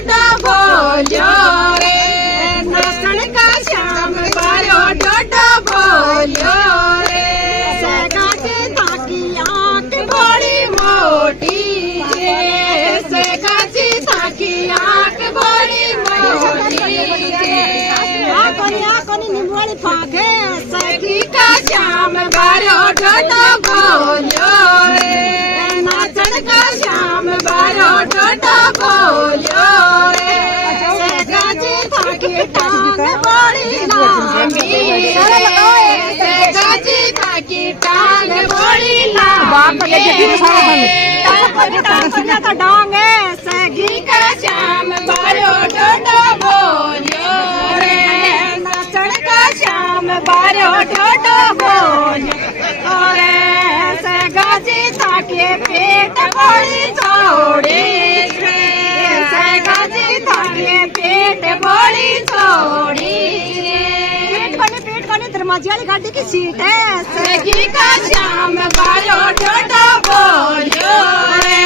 डोडो बोलियो रे नाचण का श्याम बारो डोडो बोलियो रे सगा से ताकी आंख बड़ी मोटी रे सगा से ताकी आंख बड़ी मोटी रे कोनी निम्बुवाली फाके सखी का श्याम बारो डोडो बोलियो रे नाचण का श्याम बारो डोडो बोलियो रे सगा से ताकी टांग बड़ी लांबी रे सगा से ताकी टांग बड़ी लांबी तो डांगे सगी का श्याम बारो डोडो बोलियो रे नाचण का श्याम बारो डोडो बोलियो रे सगा जी थाके पेट बड़ी छोड़ी रे सगा जी थाके पेट बड़ी छोड़ी पेट कोनी दरवाजे वाली गाड़ी की सीट है सगी का श्याम बारो डोडो बोलियो रे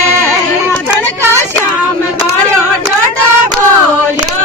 नाचण का श्याम बारो डोडो बोलियो